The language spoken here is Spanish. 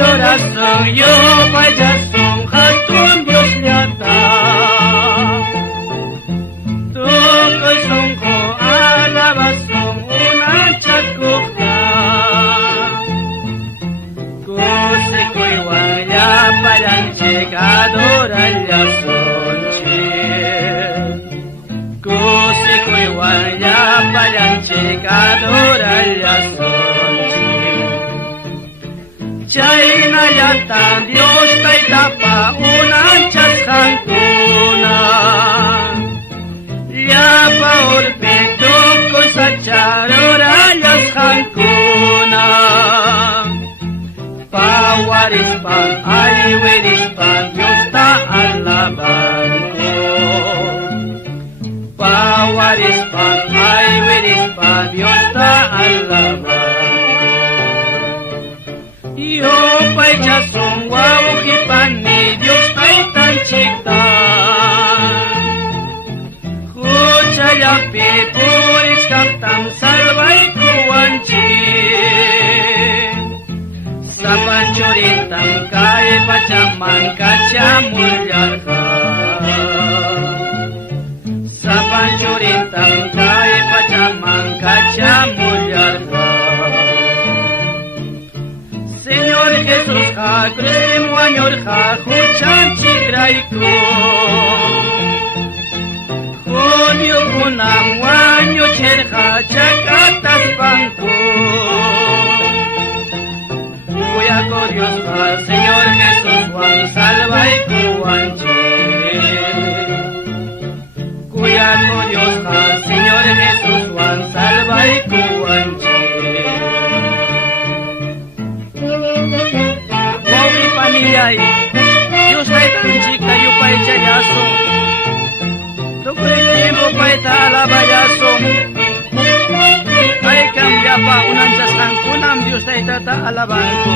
adoración yo payason hatun Dios nyata tukoy songko alabasong unang chatkuka kusikoy waya payanchik adoralya sonchi kusikoy waya payanchik adoralya sonchi Chayna yata Dios taitapa unang chatkantuna Yapa urpituk ko sa charorayas hankuna Pawaris pang aywiris pang yuta alaban ko Pawaris pang aywiris pang yuta alaban ko Yo pa'y jasong wawukipan ni Diyos ay tanchiktan Kuchayapi puris kaptam salvay kuwanchin Sa panchurintang kay pachaman kachamulyarka Sa panchurintang kay pachaman kachamulyarka Señor Jesús, creemos añor jajuchan chigraiku. Junio kunam wanyo cherja chakatas banco. Cuyaco Dios va, Señor Jesús, Juan salva y cuanche. Cuyaco Dios va, Señor Jesús, Juan salva y cuanche. Paniyay, Diyos ay tanchik tayo pa'y chayaso. Tukulitin mo pa'y talabayaso. Ay kambya pa unan sa sangkunam, Diyos ay tataalaban ko.